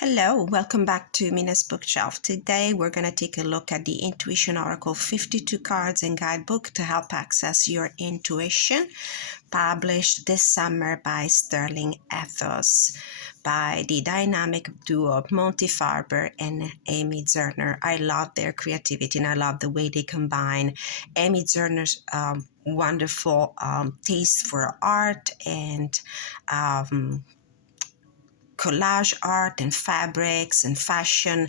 Hello, welcome back to Mina's Bookshelf. Today we're going to take a look at the Intuition Oracle 52 Cards and Guidebook to help access your intuition, published this summer by Sterling Ethos, by the dynamic duo of Monte, Farber and Amy Zerner. I love their creativity and I love the way they combine Amy Zerner's wonderful taste for art and collage art and fabrics and fashion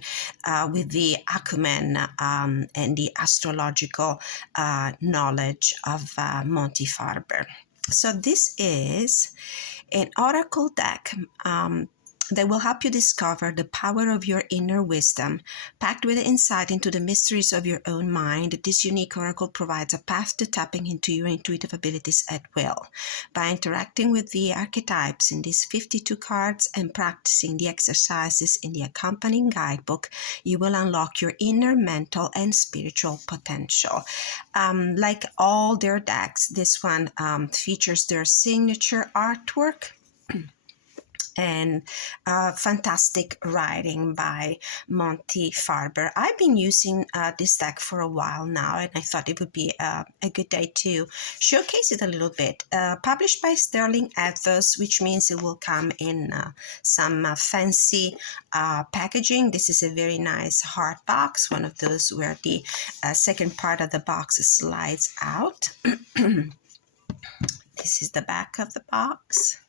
with the acumen and the astrological knowledge of Monte Farber. So this is an oracle deck that will help you discover the power of your inner wisdom. Packed with insight into the mysteries of your own mind, this unique oracle provides a path to tapping into your intuitive abilities at will. By interacting with the archetypes in these 52 cards and practicing the exercises in the accompanying guidebook, you will unlock your inner mental and spiritual potential. Like all their decks, this one features their signature artwork and fantastic writing by Monte Farber. I've been using this deck for a while now, and I thought it would be a good day to showcase it a little bit. Published by Sterling Ethos, which means it will come in some fancy packaging. This is a very nice hard box, one of those where the second part of the box slides out. This is the back of the box.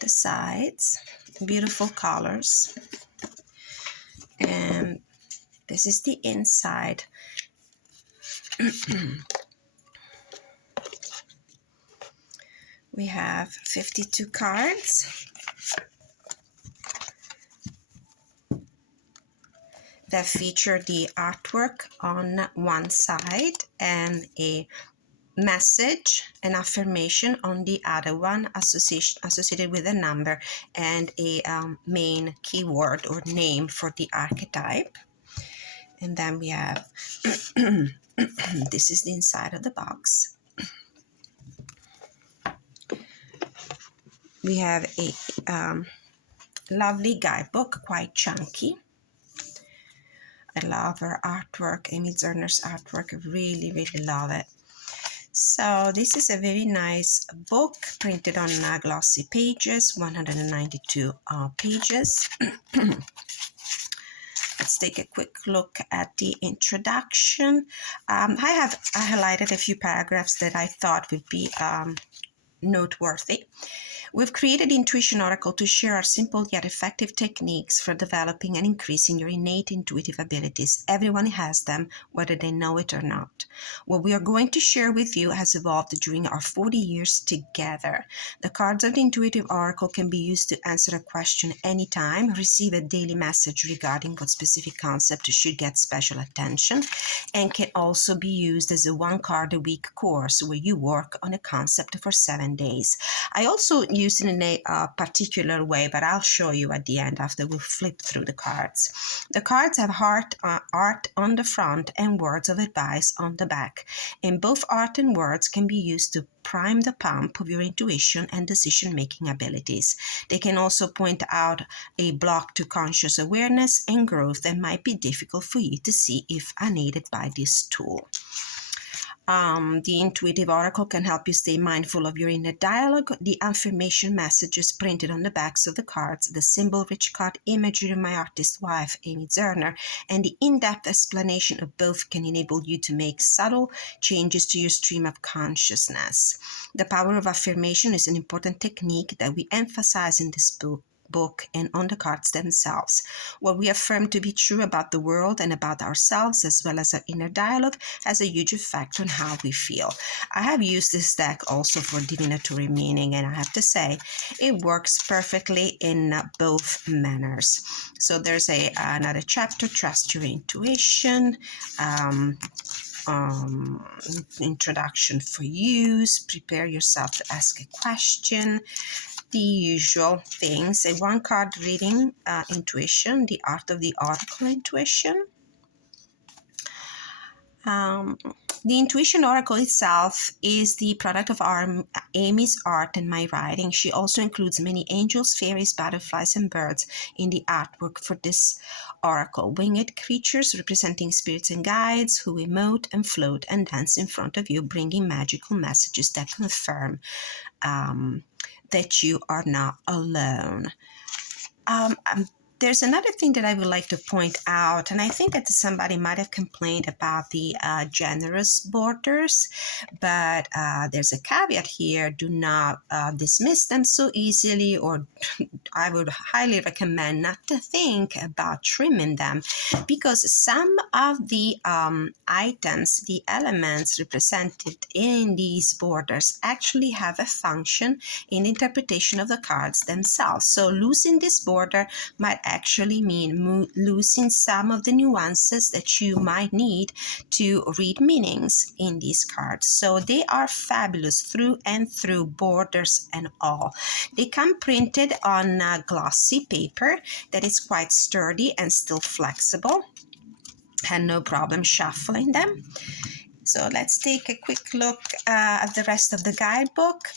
The sides, beautiful colors, and this is the inside. We have 52 cards that feature the artwork on one side and a message and affirmation on the other one, associated with a number and a main keyword or name for the archetype. And then we have this is the inside of the box. We have a lovely guidebook, quite chunky. I love her artwork, Amy Zerner's artwork. I really love it. So this is a very nice book printed on glossy pages, 192 pages. Let's take a quick look at the introduction. I have highlighted a few paragraphs that I thought would be noteworthy. We've created Intuition Oracle to share our simple yet effective techniques for developing and increasing your innate intuitive abilities. Everyone has them, whether they know it or not. What we are going to share with you has evolved during our 40 years together. The cards of the Intuitive Oracle can be used to answer a question anytime, receive a daily message regarding what specific concept should get special attention, and can also be used as a one-card-a-week course where you work on a concept for 7 days. I also use it in a particular way, but I'll show you at the end after we flip through the cards. The cards have art on the front and words of advice on the back, and both art and words can be used to prime the pump of your intuition and decision-making abilities. They can also point out a block to conscious awareness and growth that might be difficult for you to see if unaided by this tool. The Intuitive Oracle can help you stay mindful of your inner dialogue. The affirmation messages printed on the backs of the cards, the symbol-rich card imagery of my artist wife, Amy Zerner, and the in-depth explanation of both can enable you to make subtle changes to your stream of consciousness. The power of affirmation is an important technique that we emphasize in this book and on the cards themselves. What we affirm to be true about the world and about ourselves, as well as our inner dialogue, has a huge effect on how we feel. I have used this deck also for divinatory meaning, and I have to say it works perfectly in both manners. So there's another chapter, Trust Your Intuition, introduction for use, prepare yourself to ask a question, the usual things, a one-card reading, intuition, the art of the oracle intuition, Um, the Intuition Oracle itself is the product of Amy's art and my writing. She also includes many angels, fairies, butterflies, and birds in the artwork for this oracle. Winged creatures representing spirits and guides who emote and float and dance in front of you, bringing magical messages that confirm that you are not alone. Um, um, there's another thing that I would like to point out, and I think that somebody might have complained about the generous borders, but there's a caveat here. Do not dismiss them so easily, or I would highly recommend not to think about trimming them, because some of the items, the elements represented in these borders actually have a function in the interpretation of the cards themselves. So losing this border might actually mean losing some of the nuances that you might need to read meanings in these cards. So they are fabulous through and through, borders and all. They come printed on glossy paper that is quite sturdy and still flexible, and no problem shuffling them. So let's take a quick look at the rest of the guidebook.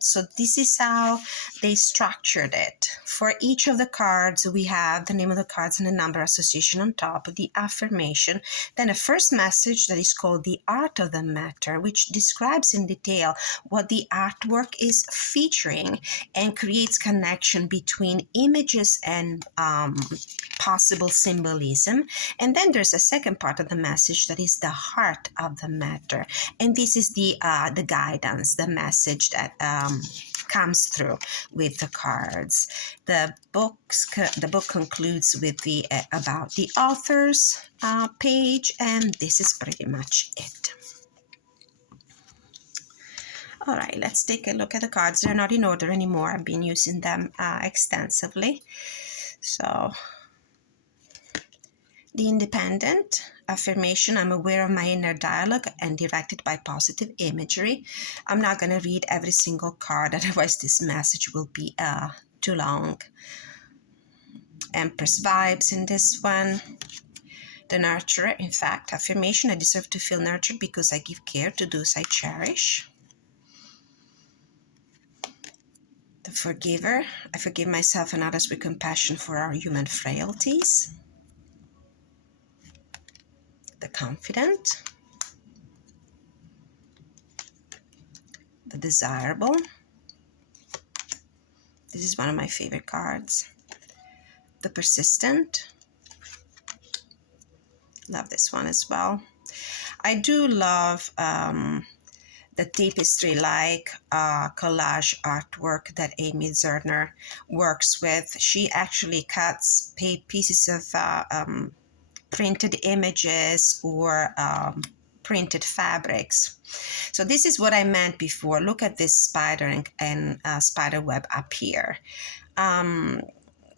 So this is how they structured it. For each of the cards, we have the name of the cards and the number association on top, the affirmation, then a first message that is called the art of the matter, which describes in detail what the artwork is featuring and creates connection between images and possible symbolism. And then there's a second part of the message that is the heart of the matter, and this is the guidance, the message that comes through with the cards. The book concludes with the about the authors page, and this is pretty much it. All right, let's take a look at the cards. They're not in order anymore. I've been using them extensively. So the Independent affirmation: I'm aware of my inner dialogue and directed by positive imagery. I'm not going to read every single card, otherwise this message will be too long. Empress vibes in this one. The Nurturer, in fact, affirmation: I deserve to feel nurtured because I give care to those I cherish. The Forgiver: I forgive myself and others with compassion for our human frailties. The Confident. The Desirable. This is one of my favorite cards. The Persistent. Love this one as well. I do love the tapestry-like collage artwork that Amy Zerner works with. She actually cuts pieces of printed images or printed fabrics. So this is what I meant before. Look at this spider and spider web up here.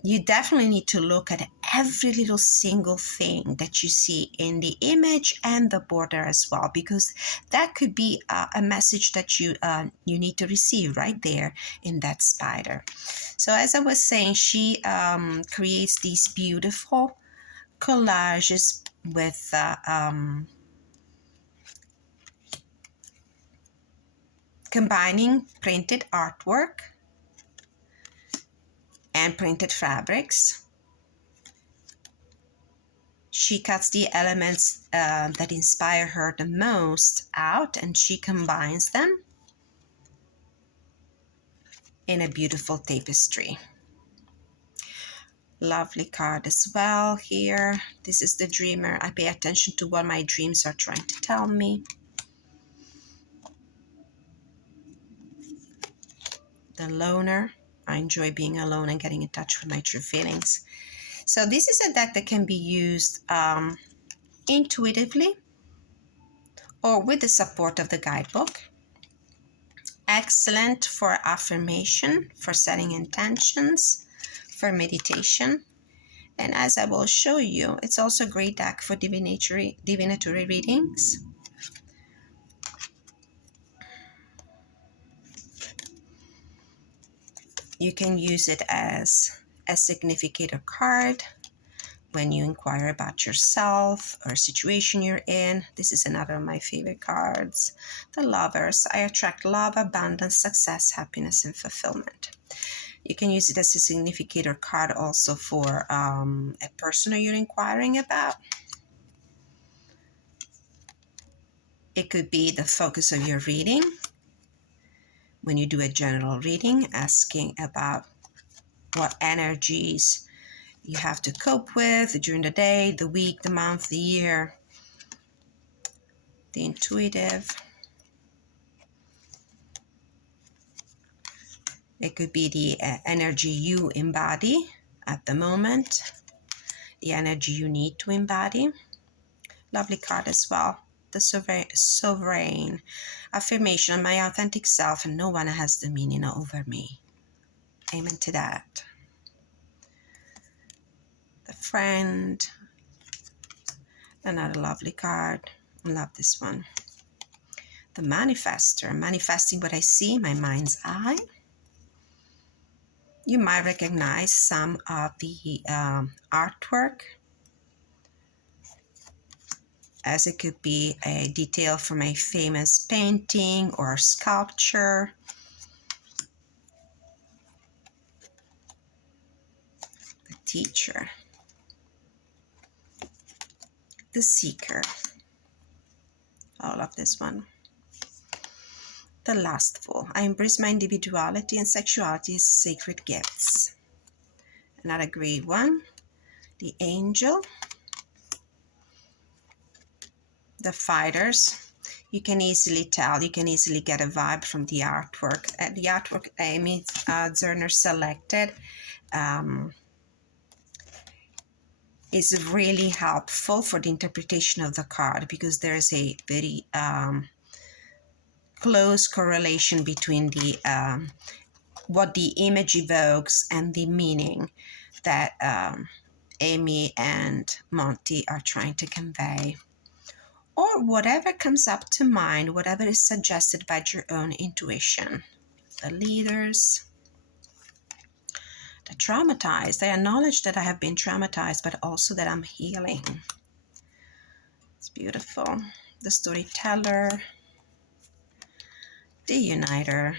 You definitely need to look at every little single thing that you see in the image and the border as well, because that could be a message that you need to receive right there in that spider. So as I was saying, she creates these beautiful collages with combining printed artwork and printed fabrics. She cuts the elements that inspire her the most out, and she combines them in a beautiful tapestry. Lovely card as well here. This is the Dreamer. I pay attention to what my dreams are trying to tell me. The Loner. I enjoy being alone and getting in touch with my true feelings. So this is a deck that can be used intuitively or with the support of the guidebook. Excellent for affirmation, for setting intentions, for meditation. And as I will show you, it's also a great deck for divinatory readings. You can use it as a significator card when you inquire about yourself or a situation you're in. This is another of my favorite cards. The Lovers. I attract love, abundance, success, happiness, and fulfillment. You can use it as a significator card also for a person you're inquiring about. It could be the focus of your reading. When you do a general reading, asking about what energies you have to cope with during the day, the week, the month, the year. The intuitive. It could be the energy you embody at the moment, the energy you need to embody. Lovely card as well. The sovereign. Affirmation, my authentic self, and no one has dominion over me. Amen to that. The Friend. Another lovely card. I love this one. The Manifester. Manifesting what I see in my mind's eye. You might recognize some of the artwork, as it could be a detail from a famous painting or sculpture. The Teacher. The Seeker. I love this one. The Lustful. I embrace my individuality and sexuality as sacred gifts. Another great one. The Angel. The Fighters. You can easily tell, you can easily get a vibe from the artwork. The artwork Amy Zerner selected is really helpful for the interpretation of the card, because there is a very close correlation between the what the image evokes and the meaning that Amy and Monte are trying to convey. Or whatever comes up to mind, whatever is suggested by your own intuition. The Leaders. The Traumatized. I acknowledge that I have been traumatized, but also that I'm healing. It's beautiful. The Storyteller. The Uniter.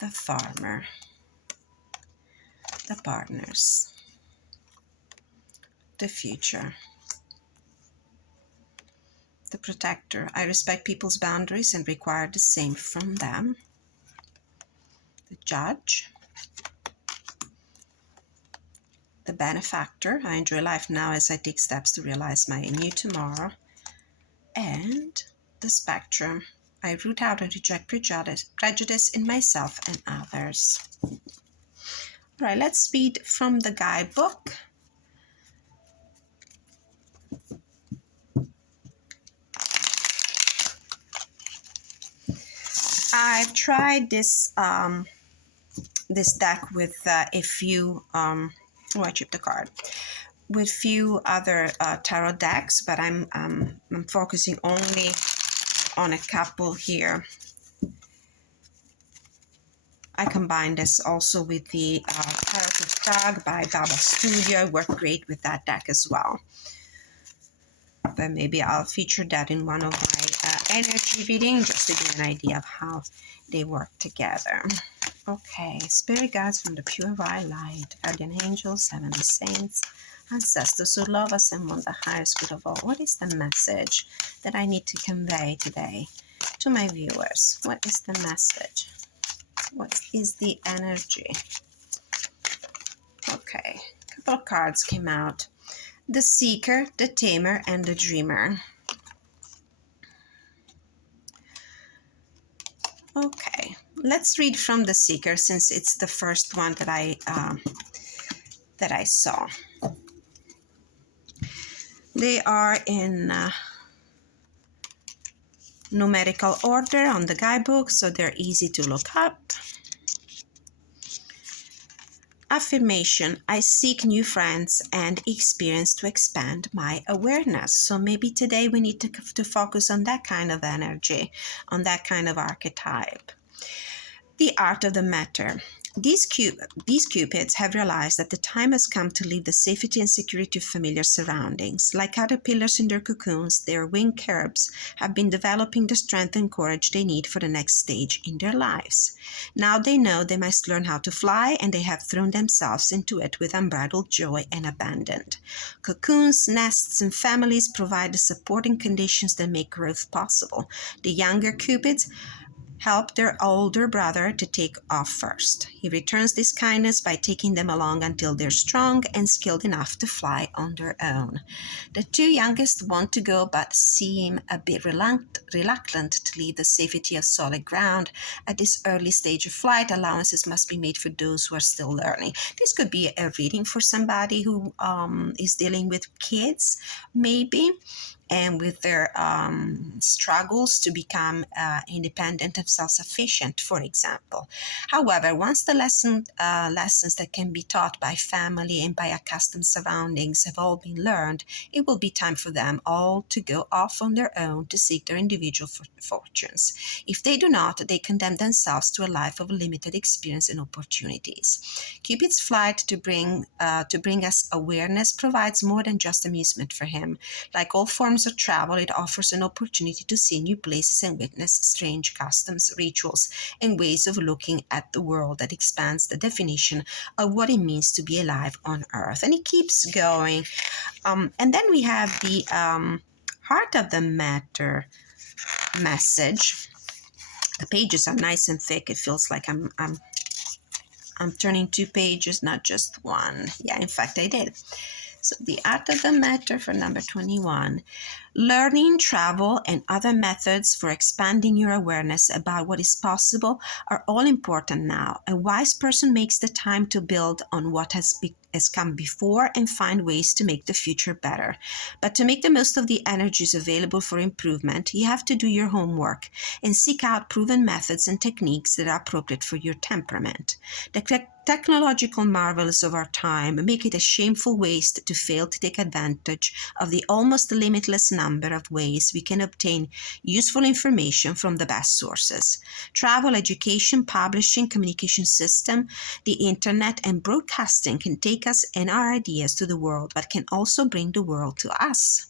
The Farmer. The Partners. The Future. The Protector. I respect people's boundaries and require the same from them. The Judge. The Benefactor. I enjoy life now as I take steps to realize my new tomorrow. And the Spectrum. I root out and reject prejudice in myself and others. All right, let's read from the guidebook. I've tried this this deck with a few. I chipped the card with few other tarot decks, but I'm focusing only on a couple here. I combined this also with the Tarot of Tag by Baba Studio. It worked great with that deck as well. But maybe I'll feature that in one of my energy readings, just to give an idea of how they work together. Okay, Spirit Guides from the Pure White Light, Guardian Angels, Heavenly Saints, Ancestors who love us and want the highest good of all. What is the message that I need to convey today to my viewers? What is the message? What is the energy? Okay, a couple of cards came out. The Seeker, the Tamer, and the Dreamer. Okay, let's read from the Seeker, since it's the first one that I saw. They are in numerical order on the guidebook, so they're easy to look up. Affirmation: I seek new friends and experience to expand my awareness. So maybe today we need to focus on that kind of energy, on that kind of archetype. The Art of the Matter: These cupids have realized that the time has come to leave the safety and security of familiar surroundings. Like caterpillars in their cocoons, their winged cherubs have been developing the strength and courage they need for the next stage in their lives. Now they know they must learn how to fly, and they have thrown themselves into it with unbridled joy and abandon. Cocoons, nests, and families provide the supporting conditions that make growth possible. The younger cupids help their older brother to take off first. He returns this kindness by taking them along until they're strong and skilled enough to fly on their own. The two youngest want to go but seem a bit reluctant to leave the safety of solid ground. At this early stage of flight, allowances must be made for those who are still learning. This could be a reading for somebody who is dealing with kids, maybe, and with their struggles to become independent and self-sufficient, for example. However, once the lessons that can be taught by family and by accustomed surroundings have all been learned, it will be time for them all to go off on their own to seek their individual fortunes. If they do not, they condemn themselves to a life of limited experience and opportunities. Cupid's flight to bring us awareness provides more than just amusement for him. Like all forms of travel, it offers an opportunity to see new places and witness strange customs, rituals, and ways of looking at the world that expands the definition of what it means to be alive on Earth. And it keeps going. And then we have the heart of the matter message. The pages are nice and thick. It feels like I'm turning 2 pages, not just one. Yeah, in fact, I did. So the art of the matter for number 21. Learning, travel, and other methods for expanding your awareness about what is possible are all important now. A wise person makes the time to build on what has come before and find ways to make the future better. But to make the most of the energies available for improvement, you have to do your homework and seek out proven methods and techniques that are appropriate for your temperament. The technological marvels of our time make it a shameful waste to fail to take advantage of the almost limitless number of ways we can obtain useful information from the best sources. Travel, education, publishing, communication system, the internet, and broadcasting can take us and our ideas to the world, but can also bring the world to us.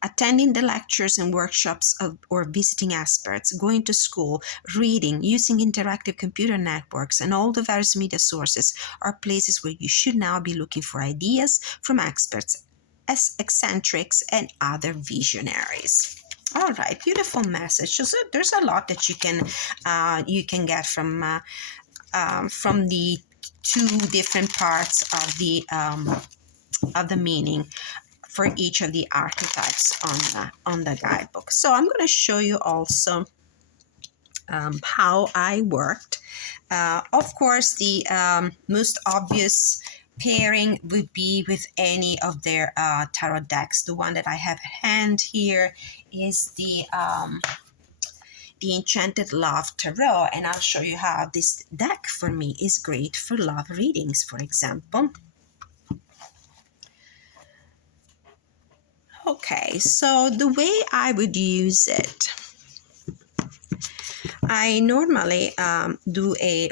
Attending the lectures and workshops or visiting experts, going to school, reading, using interactive computer networks, and all the various media sources are places where you should now be looking for ideas from experts, as eccentrics, and other visionaries. All right, beautiful message. So there's a lot that you can get from the two different parts of the meaning for each of the archetypes on the guidebook. So I'm going to show you also how I worked. Of course, the most obvious pairing would be with any of their tarot decks. The one that I have at hand here is the Enchanted Love Tarot, and I'll show you how this deck for me is great for love readings, for example. Okay, so the way I would use it, I normally do a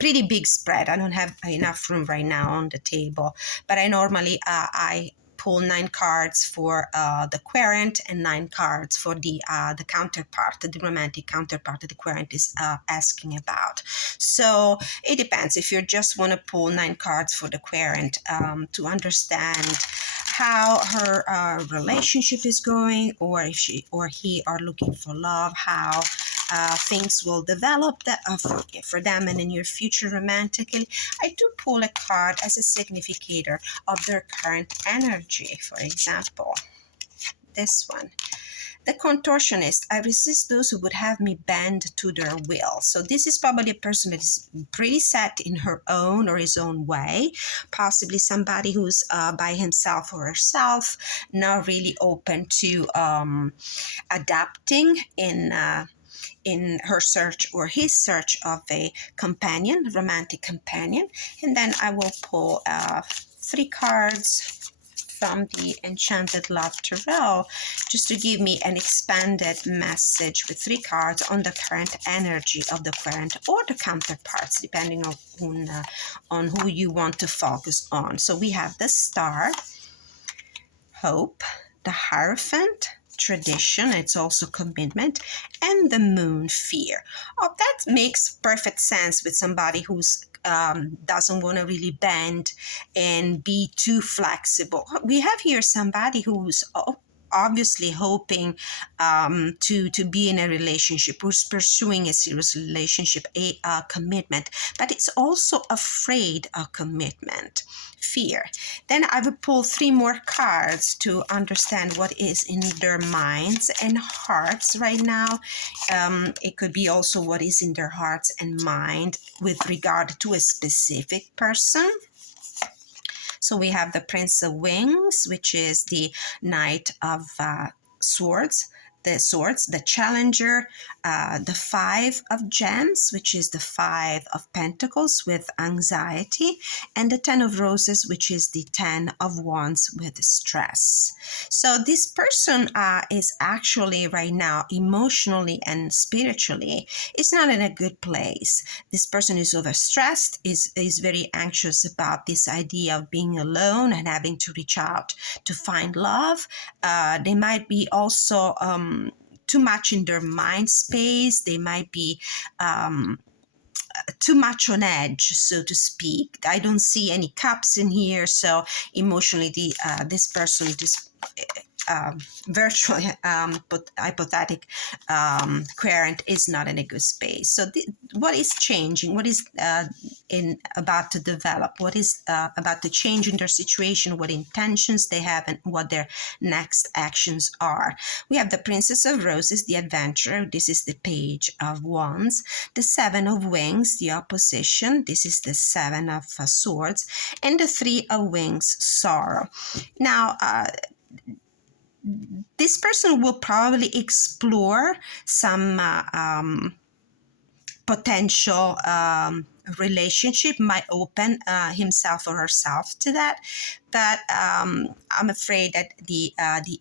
pretty big spread. I don't have enough room right now on the table, but I normally I pull 9 cards for the querent and 9 cards for the counterpart, the romantic counterpart that the querent is asking about. So it depends. If you just want to pull 9 cards for the querent to understand how her relationship is going, or if she or he are looking for love, how things will develop for them and in your future romantically, I do pull a card as a significator of their current energy. For example, this one. The contortionist, I resist those who would have me bend to their will. So this is probably a person that is pretty set in her own or his own way, possibly somebody who's by himself or herself, not really open to adapting in her search or his search of a companion, romantic companion. And then I will pull 3 cards from the Enchanted Love Tarot, just to give me an expanded message with 3 cards on the current energy of the current or the counterparts, depending on who you want to focus on. So we have the Star, Hope, the Hierophant, Tradition, it's also commitment, and the Moon, Fear. Oh, that makes perfect sense with somebody who's doesn't want to really bend and be too flexible. We have here somebody who's obviously hoping to be in a relationship, who's pursuing a serious relationship, a commitment, but it's also afraid of commitment, fear. Then I will pull 3 more cards to understand what is in their minds and hearts right now. It could be also what is in their hearts and mind with regard to a specific person. So we have the Prince of Wings, which is the Knight of Swords, the Challenger, the 5 of Gems, which is the 5 of Pentacles with anxiety, and the 10 of Roses, which is the 10 of Wands with stress. So this person is actually right now, emotionally and spiritually, is not in a good place. This person is overstressed, is very anxious about this idea of being alone and having to reach out to find love. They might be also too much in their mind space. They might be too much on edge, so to speak. I don't see any cups in here, so emotionally this person, this virtual hypothetic querent is not in a good space. So what is changing? What is about to develop? What is about to change in their situation? What intentions they have and what their next actions are? We have the Princess of Roses, the Adventurer. This is the Page of Wands. The 7 of Wings, the Opposition. This is the 7 of Swords. And the 3 of Wings, Sorrow. Now, this person will probably explore some potential relationship, might open himself or herself to that, but I'm afraid that the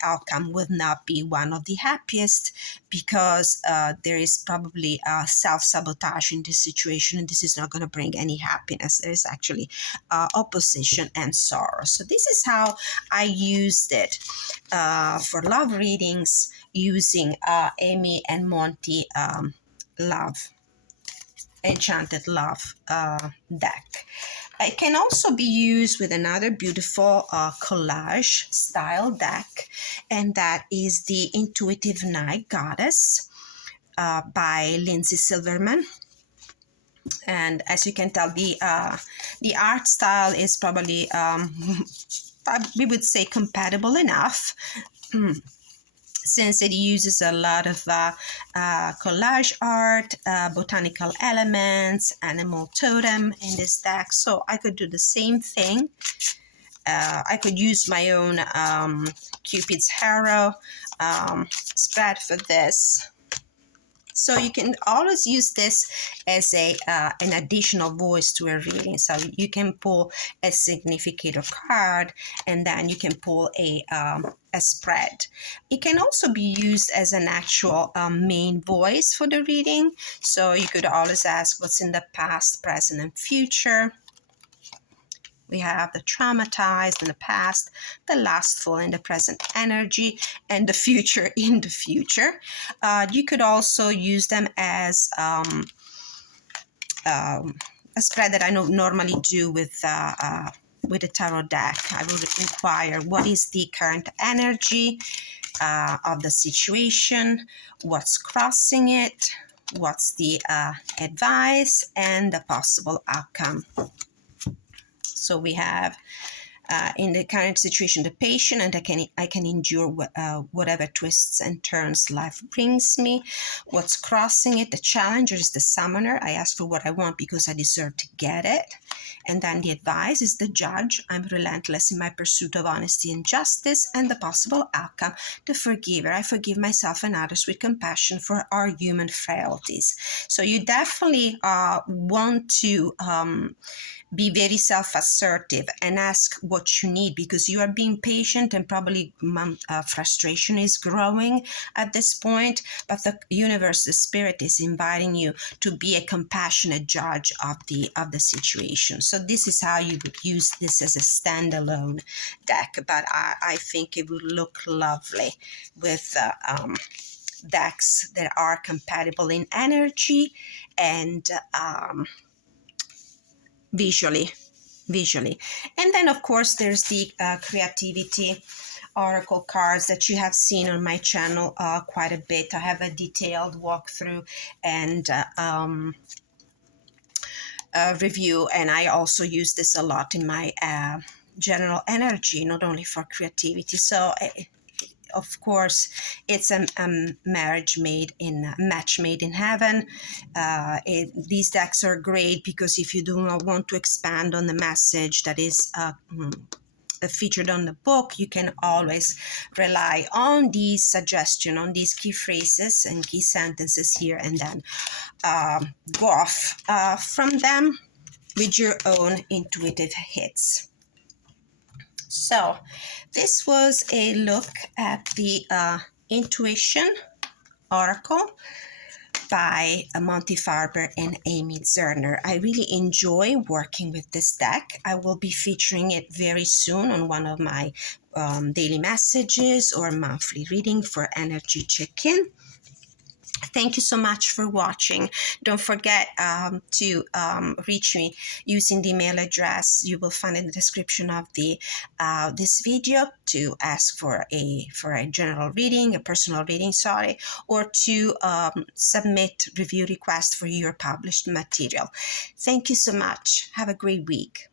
outcome will not be one of the happiest, because there is probably self-sabotage in this situation, and this is not going to bring any happiness. There is actually opposition and sorrow. So this is how I used it for love readings using Amy and Monte Enchanted Love deck. It can also be used with another beautiful collage style deck, and that is the Intuitive Night Goddess by Lindsay Silverman. And as you can tell, the art style is probably we would say compatible enough. Since it uses a lot of collage art, botanical elements, animal totem in this deck. So I could do the same thing. I could use my own Cupid's Arrow spread for this. So you can always use this as an additional voice to a reading. So you can pull a significator card, and then you can pull a spread. It can also be used as an actual main voice for the reading. So you could always ask what's in the past, present, and future. We have the traumatized in the past, the lustful in the present energy, and the future in the future. You could also use them as a spread that I normally do with a tarot deck. I will inquire what is the current energy of the situation, what's crossing it, what's the advice, and the possible outcome. So we have in the current situation, the patient, and I can endure whatever twists and turns life brings me. What's crossing it? The challenger is the summoner. I ask for what I want because I deserve to get it. And then the advice is the judge. I'm relentless in my pursuit of honesty and justice. And the possible outcome, the forgiver. I forgive myself and others with compassion for our human frailties. So you definitely want to be very self-assertive and ask what you need, because you are being patient and probably frustration is growing at this point, but the universe, the spirit, is inviting you to be a compassionate judge of the situation. So this is how you would use this as a standalone deck, but I think it would look lovely with decks that are compatible in energy and visually. And then of course there's the creativity oracle cards that you have seen on my channel quite a bit. I have a detailed walkthrough and review, and I also use this a lot in my general energy, not only for creativity. So of course, it's a match made in heaven. These decks are great because if you do not want to expand on the message that is featured on the book, you can always rely on these suggestions, on these key phrases and key sentences here, and then go off from them with your own intuitive hits. So this was a look at the Intuition Oracle by Monte Farber and Amy Zerner. I really enjoy working with this deck. I will be featuring it very soon on one of my daily messages or monthly reading for Energy Check-In. Thank you so much for watching. Don't forget to reach me using the email address you will find in the description of the this video to ask for a general reading, a personal reading, sorry, or to submit review requests for your published material. Thank you so much. Have a great week.